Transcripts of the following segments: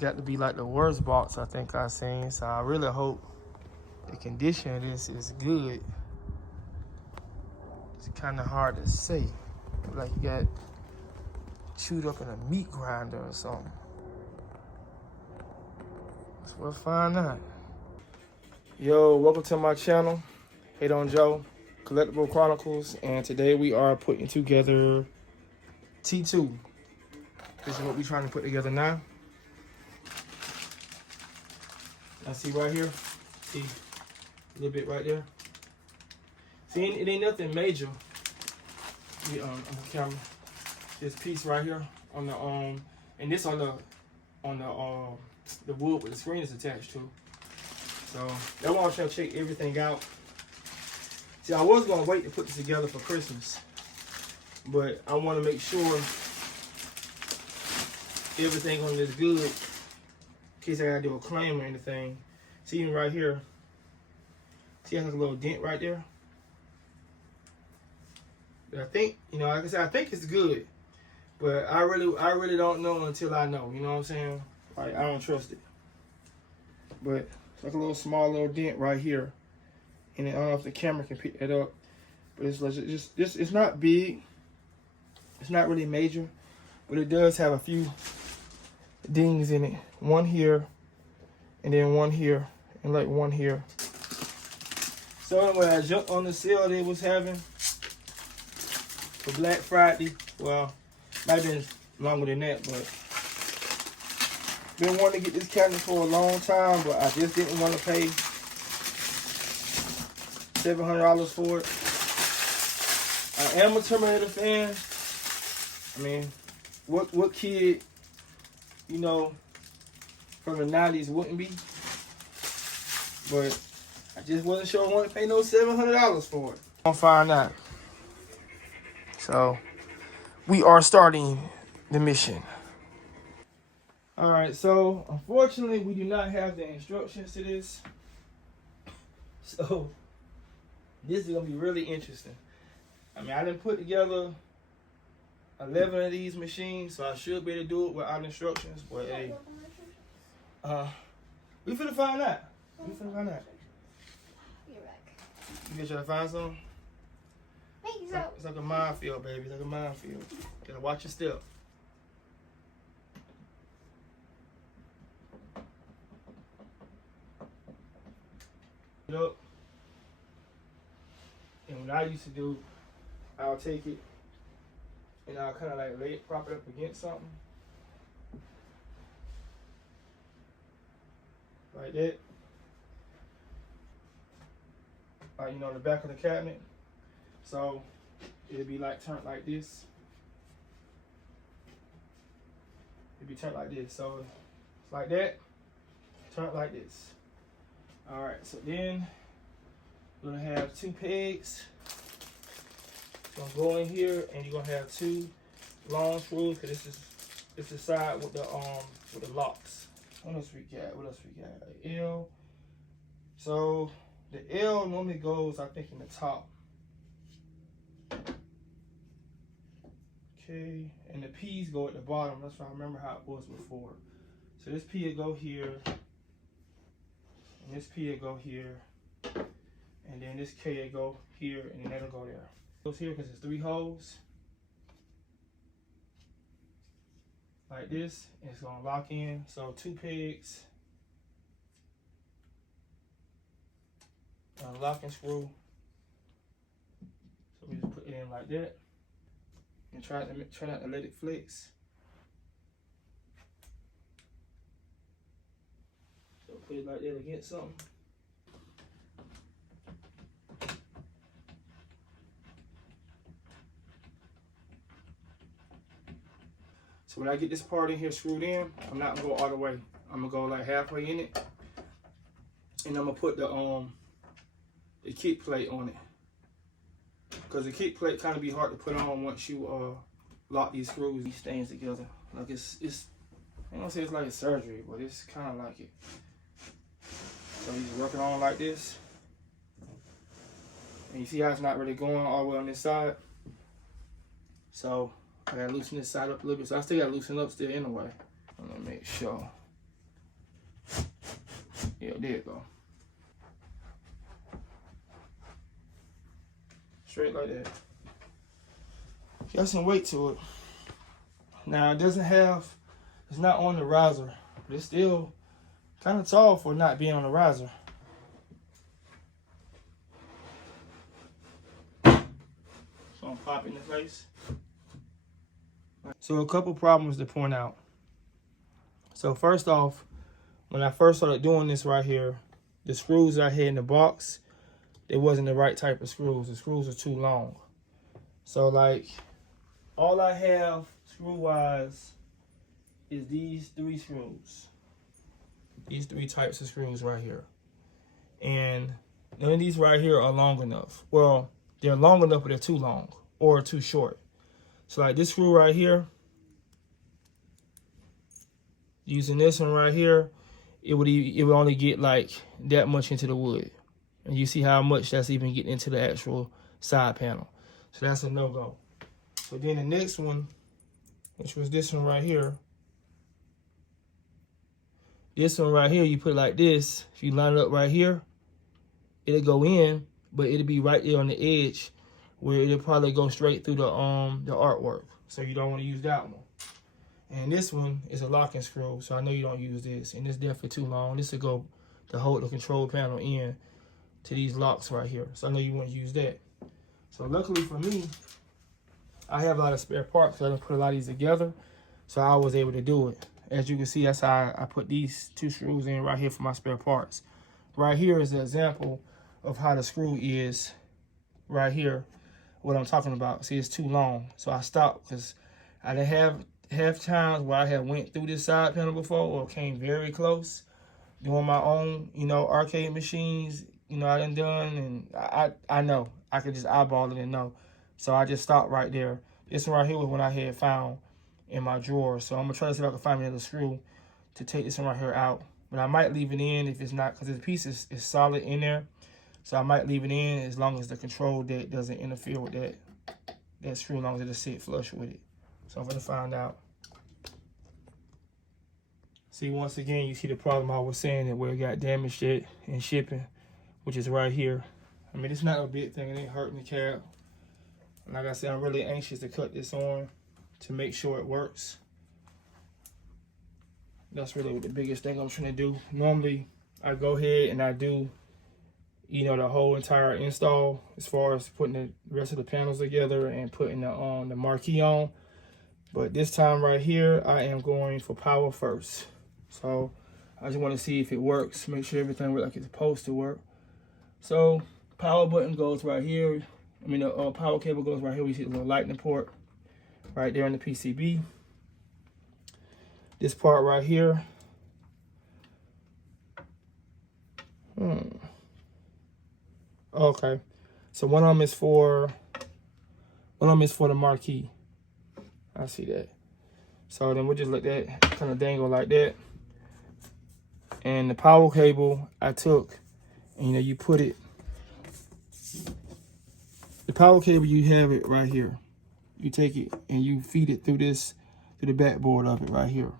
got to be like the worst box I think I've seen. So I really hope the condition of this is good. It's kind of hard to say. Like you got chewed up in a meat grinder or something. So we'll find out. Yo, welcome to my channel. Hate on Joe, Collectible Chronicles, and today we are putting together T2. This is what we're trying to put together now. I see right here. See a little bit right there. See, it ain't nothing major. Yeah, on the camera. This piece right here on the and this on the wood where the screen is attached to. So I want to check everything out. See, I was gonna wait to put this together for Christmas, but I want to make sure everything on this good in case I gotta do a claim or anything. See, even right here. See, it has a little dent right there. I think, like I said, I think it's good, but I really don't know until I know. You know what I'm saying? Like, I don't trust it. But it's like a little small little dent right here, and I don't know if the camera can pick that up, but it's like just it's not big. It's not really major, but it does have a few dings in it. One here, and then one here, and like one here. So anyway, I jumped on the sale they was having for Black Friday. Well, might have been longer than that, but been wanting to get this cabinet for a long time, but I just didn't want to pay $700 for it. I am a Terminator fan. I mean, what kid, from the 90s wouldn't be? But I just wasn't sure I wanted to pay no $700 for it. I'll find out. So, we are starting the mission. Alright, so unfortunately we do not have the instructions to this. So, this is going to be really interesting. I mean, I didn't put together 11 of these machines, so I should be able to do it without instructions. But hey, we finna find out. We finna find out. You're back. You gonna try to find something? Think so. It's like a minefield, baby. It's like a minefield. Gotta watch your step. Up. And what I used to do, I'll take it and I'll kind of like lay it, prop it up against something. Like that. Like, the back of the cabinet. So it'll be like turned like this. It'll be turned like this. So it's like that, turned like this. All right, so then we're gonna have two pegs. Gonna go in here, and you're gonna have two long screws, because this is the side with the locks. What else we got? The L. So the L normally goes, I think, in the top. Okay, and the P's go at the bottom. That's what I remember how it was before. So this P will go here, and this P will go here, and then this K will go here, and then that'll go there. It goes here because it's 3 holes. Like this, and it's gonna lock in. So 2 pegs, a locking screw. So we just put it in like that, and try not to let it flex. So put it like that against something. So when I get this part in here screwed in, I'm not gonna go all the way. I'm gonna go like halfway in it, and I'm gonna put the kick plate on it, because the kick plate kind of be hard to put on once you lock these screws, these things together. Like it's I ain't gonna say it's like a surgery, but it's kind of like it. So he's working on like this, and you see how it's not really going all the way on this side. So I gotta loosen this side up a little bit. So I still gotta loosen up still anyway. I'm gonna make sure. Yeah, there you go. Straight like that. Got some weight to it. Now it doesn't have, it's not on the riser, but it's still kind of tall for not being on the riser. So I'm popping the face. So a couple problems to point out. So first off, when I first started doing this right here, the screws I had in the box, they wasn't the right type of screws. The screws are too long. So like, all I have screw-wise is these 3 screws. These 3 types of screws right here. And none of these right here are long enough. Well, they're long enough, but they're too long or too short. So like this screw right here, using this one right here, it would only get like that much into the wood. And you see how much that's even getting into the actual side panel. So that's a no-go. So then the next one, which was this one right here. This one right here, you put it like this. If you line it up right here, it'll go in, but it'll be right there on the edge where it'll probably go straight through the artwork. So you don't want to use that one. And this one is a locking screw, so I know you don't use this. And it's definitely too long. This will go to hold the control panel in to these locks right here. So I know you want to use that. So luckily for me, I have a lot of spare parts, so I done put a lot of these together. So I was able to do it. As you can see, that's how I put these 2 screws in right here for my spare parts. Right here is an example of how the screw is right here, what I'm talking about. See, it's too long. So I stopped because I didn't have times where I had went through this side panel before or came very close doing my own, arcade machines, I done, and I know. I could just eyeball it and know. So I just stopped right there. This one right here was what I had found in my drawer. So I'm going to try to see if I can find another screw to take this one right here out. But I might leave it in if it's not, because this piece is solid in there. So I might leave it in as long as the control deck doesn't interfere with that screw, as long as it'll sit flush with it. So I'm going to find out. See, once again, you see the problem I was saying that where it got damaged at in shipping, which is right here. I mean, it's not a big thing. It ain't hurting the cab. Like I said, I'm really anxious to cut this on to make sure it works. That's really the biggest thing I'm trying to do. Normally, I go ahead and I do, the whole entire install as far as putting the rest of the panels together and putting the marquee on. But this time right here, I am going for power first. So I just want to see if it works, make sure everything works like it's supposed to work. So power button goes right here. I mean, the power cable goes right here. We see the little lightning port right there in the PCB. This part right here. Okay. So one of them is for the marquee. I see that. So then we'll just let that kind of dangle like that. And the power cable I took, and you put it. The power cable, you have it right here. You take it and you feed it through the backboard of it right here.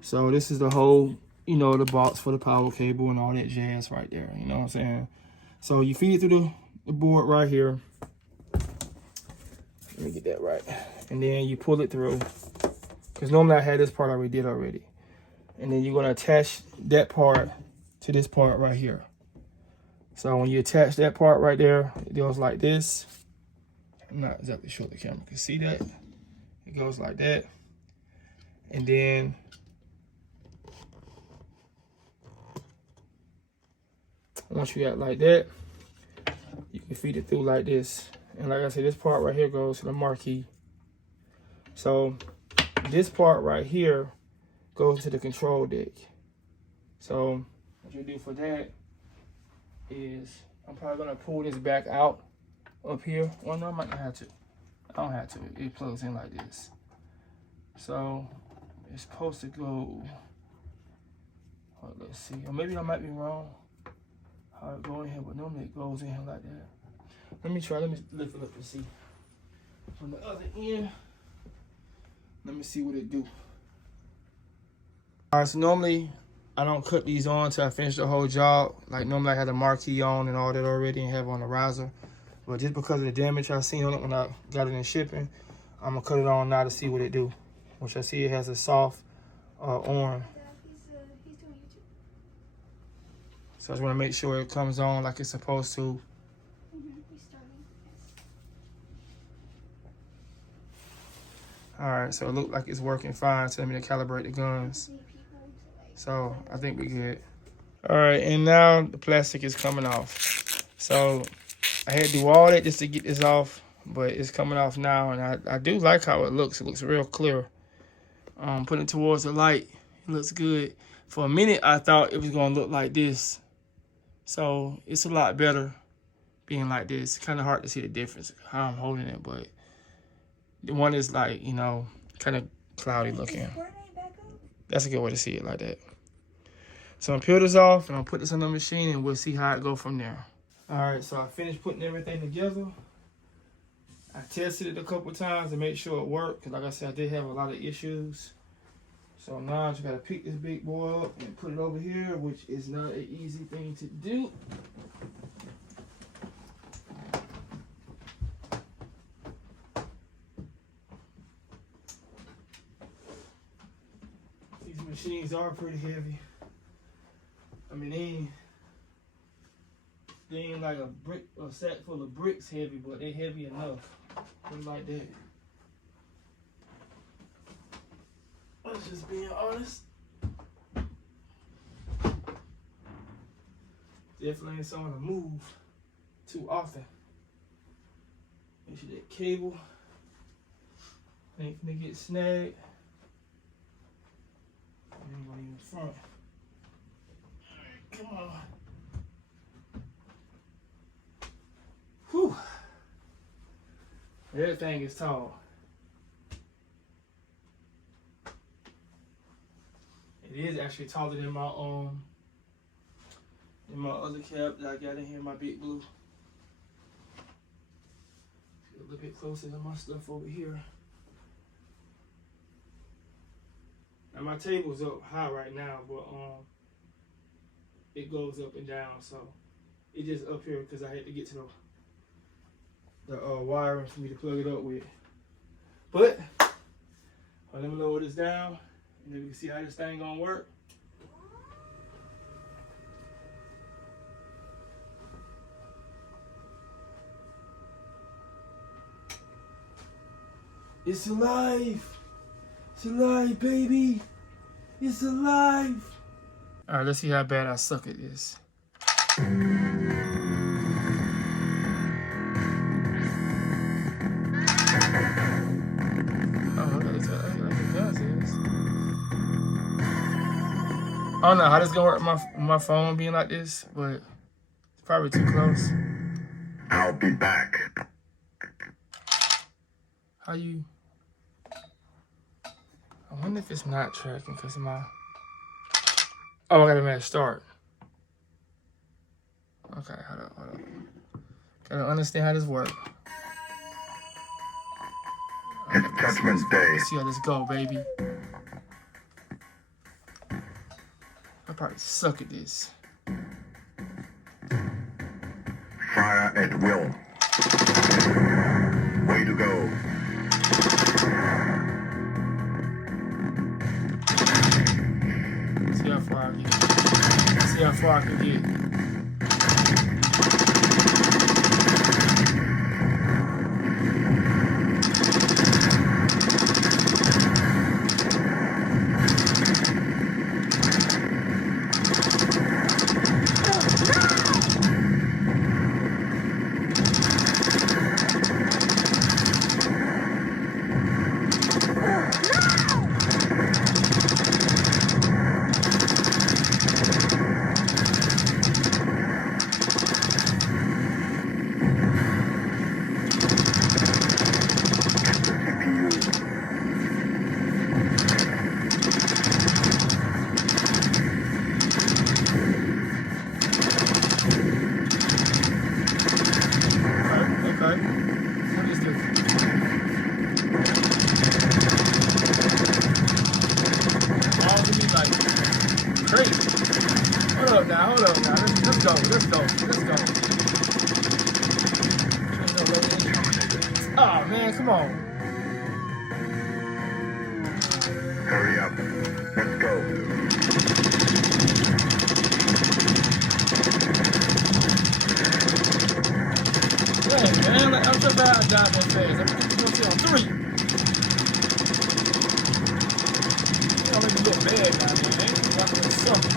So this is the whole, the box for the power cable and all that jazz right there. You know what I'm saying? So you feed it through the board right here. Let me get that right. And then you pull it through. Because normally I had this part I did already. And then you're going to attach that part to this part right here. So when you attach that part right there, it goes like this. I'm not exactly sure the camera can see that. It goes like that. And then once you got like that, you can feed it through like this. And like I said, this part right here goes to the marquee. So this part right here goes to the control deck. So what you do for that is I'm probably gonna pull this back out up here. Well, no, I might not have to. I don't have to. It plugs in like this. So it's supposed to go. Let's see. Or maybe I might be wrong. How it go in here, but normally it goes in here like that. Let me try. Let me lift it up and see. From the other end, let me see what it do. All right. So normally I don't cut these on until I finish the whole job. Like normally I had the marquee on and all that already and have on the riser. But just because of the damage I seen on it when I got it in shipping, I'm gonna cut it on now to see what it do. Which I see it has a soft orange. He's doing YouTube. So I just wanna make sure it comes on like it's supposed to. He's starting. All right, so it looked like it's working fine. Telling me to calibrate the guns. So I think we good. All right, and now the plastic is coming off. So I had to do all that just to get this off, but it's coming off now, and I do like how it looks. It looks real clear. Putting it towards the light, it looks good. For a minute, I thought it was gonna look like this. So it's a lot better being like this. It's kind of hard to see the difference how I'm holding it, but the one is like, you know, kind of cloudy looking. That's a good way to see it like that. So I'm peel this off and I'll put this on the machine and we'll see how it go from there. All right, so I finished putting everything together. I tested it a couple times to make sure it worked, because like I said, I did have a lot of issues. So now I just gotta pick this big boy up and put it over here, which is not an easy thing to do. These machines are pretty heavy. I mean, they ain't like a sack full of bricks heavy, but they heavy enough. Put it like that. I'm just being honest. Definitely ain't something to move too often. Make sure that cable ain't gonna get snagged. Ain't gonna even front. Come on. Whew. Everything is tall. It is actually taller than my other cap that I got in here, my big blue. A little bit closer to my stuff over here. Now my table's up high right now, but it goes up and down, so it just up here because I had to get to the wiring for me to plug it up with. But let me lower this down and then we can see how this thing gonna work. It's alive! It's alive, baby! It's alive! Alright, let's see how bad I suck at this. Oh, I don't know how this gonna work with my phone being like this, but it's probably too close. I'll be back. How you? I wonder if it's not tracking because of my. Oh, I gotta match start. Okay, hold up. Gotta understand how this works. It's Judgment Day. Let's see how this go, baby. I probably suck at this. Fire at will. Way to go. See how far I get. See how far I can get. Crazy. up now. Let's go. Oh man, come on. Hurry up. Let's go. Dang, man, like, I'm so glad I died that fast. I'm gonna see on 3. Y'all make me look bad now, man. Y'all doing something.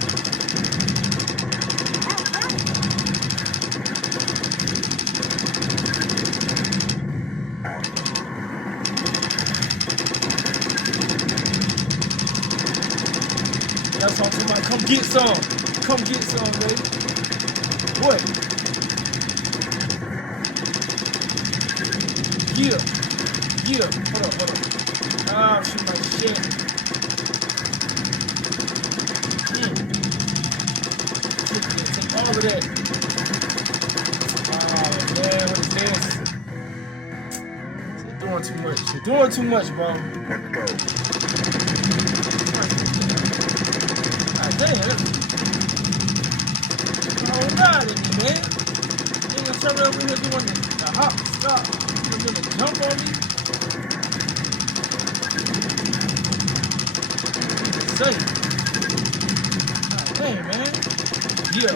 That's all somebody come get some. Come get some, baby. What? Yeah. Hold up. Oh, shoot my shit. Take all of that. Oh, man, what is this? You're doing too much. You're doing too much, bro. Let's go. God damn, that's... Oh, God, man. You ain't gonna turn me over here doing the hop, stop. You're gonna jump on me? Say. God damn, man. Yeah.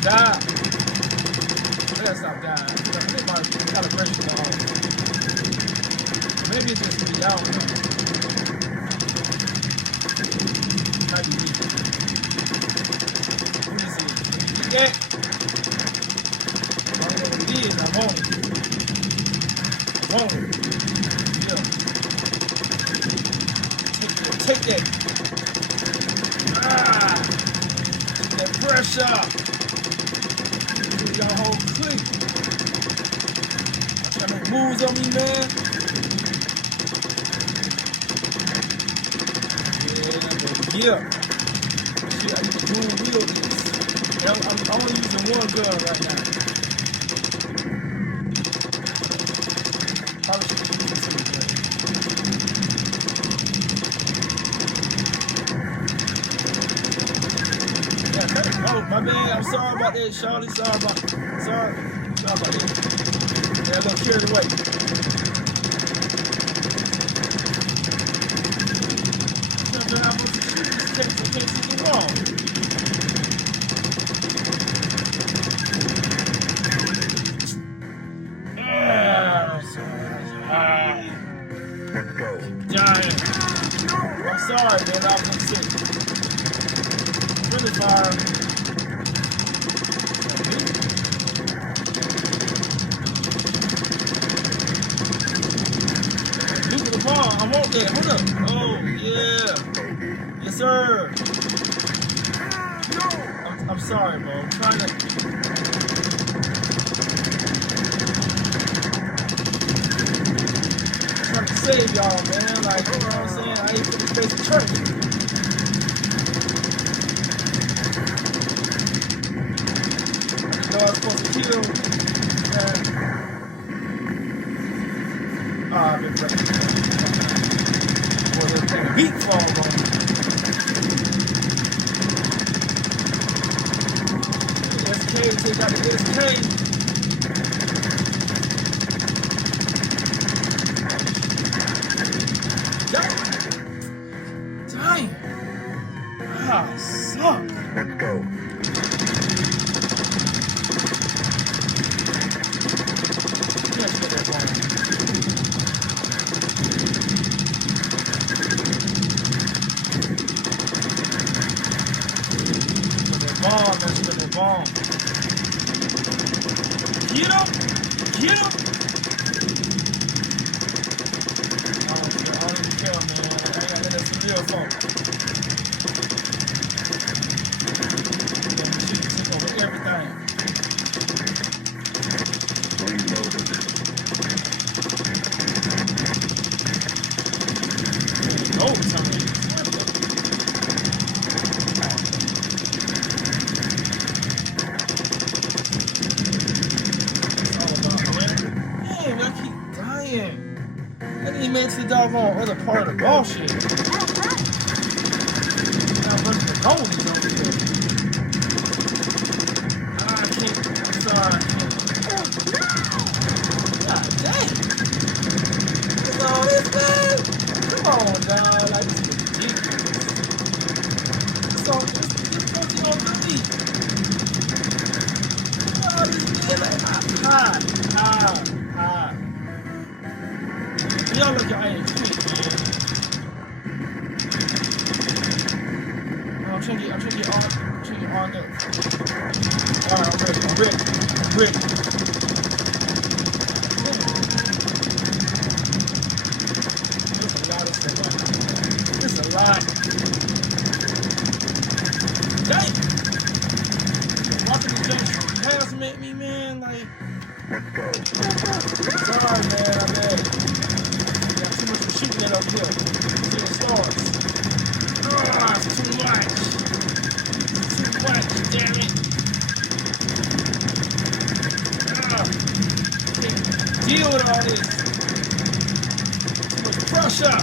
Die. I gotta stop dying. I think my calibration is off. Maybe it's just me. I don't know. Might be me. What is it? You get that? I don't know what it is. I want it. Yeah. Take that. Take that pressure. Y'all hold quick. Trying to make moves on me, man. Yeah. Shit, I need to dual wield this. And I'm only using one gun right now. Probably should be using two, yeah, oh, my bad. I'm sorry about that, Shawty. Sorry about that. Yeah, I got carried away. I'm not supposed to shoot this text. I can't see it wrong. Let's go. Giant. I'm sorry, man. I was sick. Really fire. Look at the ball. I want that. Hold up. Oh, yeah. Yes, sir. I'm sorry, bro. I'm trying to save y'all, man. Like, you know what I'm saying? I ain't for the face of church. I didn't know I was supposed to kill. I've been breaking. Boy, they're taking heat fall, bro. SK, take out the SK. Dang. Ah, suck. Let's go. Let's get that one. Let's get that bomb. Get him! I don't even care, man. I gotta let that real phone. Take over everything. Reloaded. Oh, something. I didn't make it to the doggone other part of the ball shit. Now running the goalies over here. on me. Oh, this nigga, high. Y'all look at ain't shit, man. I'm trying to get on that. Alright, I'm ready. There's a lot of stuff on here. There's a lot. Dang! Watching the James harassment me, man, like. Let's go. Sorry, man, I'm mad. Got too much for shooting it up here. See the stars. Oh, it's too much. Too much, damn it. Can't deal with all this. Too much pressure.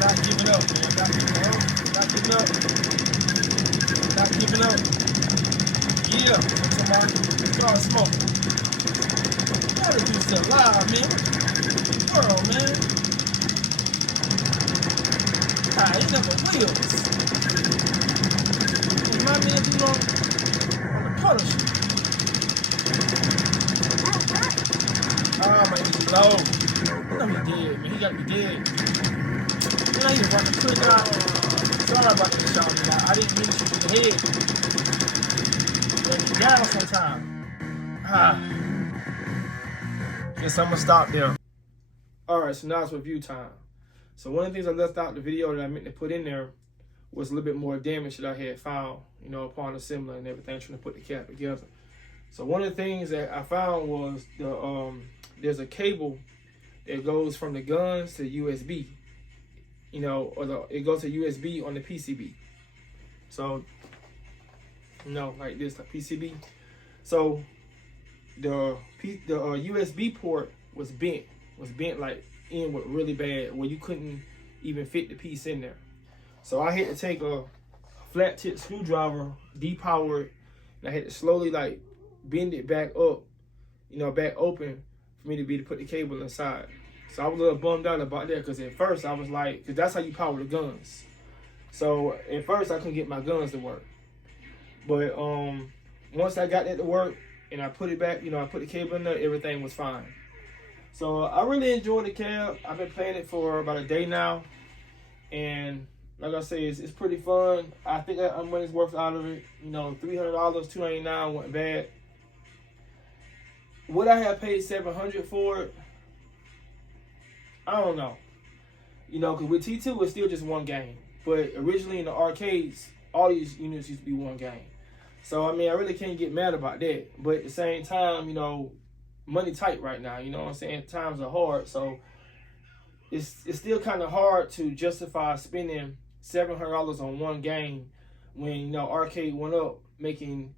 Not giving up, man. Not giving up. Yeah, somebody start smoking. Gotta do stuff live, man. World, man. Ain't never wheels. My man do on the puddle shit. My energy low. No, he dead, man. He gotta be dead. Man, I need to run the quick out. Sorry about this, y'all. I didn't mean to shoot in the head. Let me down sometime. Guess I'm gonna stop there. Alright, so now it's review time. So one of the things I left out in the video that I meant to put in there was a little bit more damage that I had found, upon assembly and everything, trying to put the cap together. So one of the things that I found was there's a cable that goes from the guns to USB, it goes to USB on the PCB. So, like this, like PCB. So the USB port was bent like inward really bad, where you couldn't even fit the piece in there. So I had to take a flat tip screwdriver, depower it, and I had to slowly like bend it back up, back open for me to put the cable inside. So I was a little bummed out about that, because at first I was like, because that's how you power the guns. So at first I couldn't get my guns to work. But once I got that to work and I put it back, I put the cable in there, everything was fine. So I really enjoyed the cab. I've been playing it for about a day now. And like I say, it's pretty fun. I think I'm money's worth out of it. $300, $299 wasn't bad. Would I have paid $700 for it? I don't know. Because with T2, it's still just one game. But originally in the arcades, all these units used to be one game. So, I really can't get mad about that. But at the same time, money tight right now. You know what I'm saying? Times are hard. So, it's still kind of hard to justify spending $700 on one game when, arcade went up making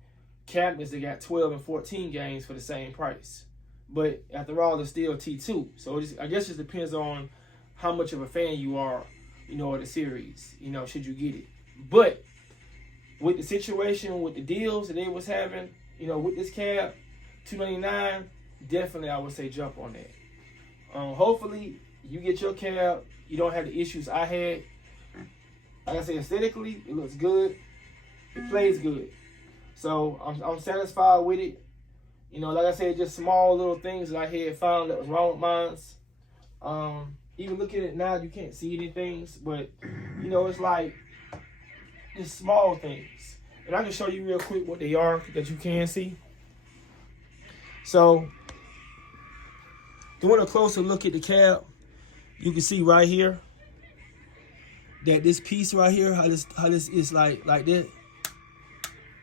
cabinets that got 12 and 14 games for the same price. But after all, it's still T2. So I guess it just depends on how much of a fan you are, of the series, should you get it. But with the situation, with the deals that they was having, with this cab, $299, definitely I would say jump on that. Hopefully you get your cab, you don't have the issues I had. Like I say, aesthetically, it looks good. It plays good. So I'm satisfied with it. Like I said, just small little things that I had found that was wrong with mine. Even looking at it now, you can't see anything, but it's like just small things. And I can show you real quick what they are that you can see. So, doing a closer look at the cab, you can see right here that this piece right here, how this is like that.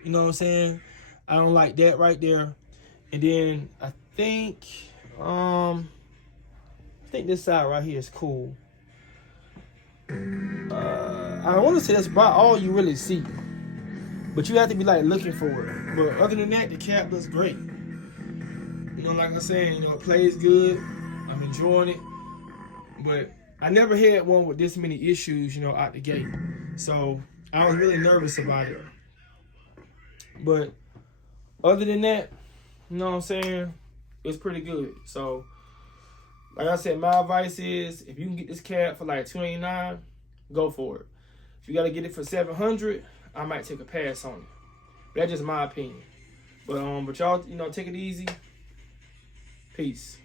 You know what I'm saying? I don't like that right there. And then I think this side right here is cool. I want to say that's about all you really see. But you have to be like looking for it. But other than that, the cap looks great. Like I said, it plays good. I'm enjoying it. But I never had one with this many issues, out the gate. So I was really nervous about it. But other than that, you know what I'm saying? It's pretty good. So, like I said, my advice is if you can get this cab for like $289, go for it. If you gotta get it for 700, I might take a pass on it. But that's just my opinion. But y'all, take it easy. Peace.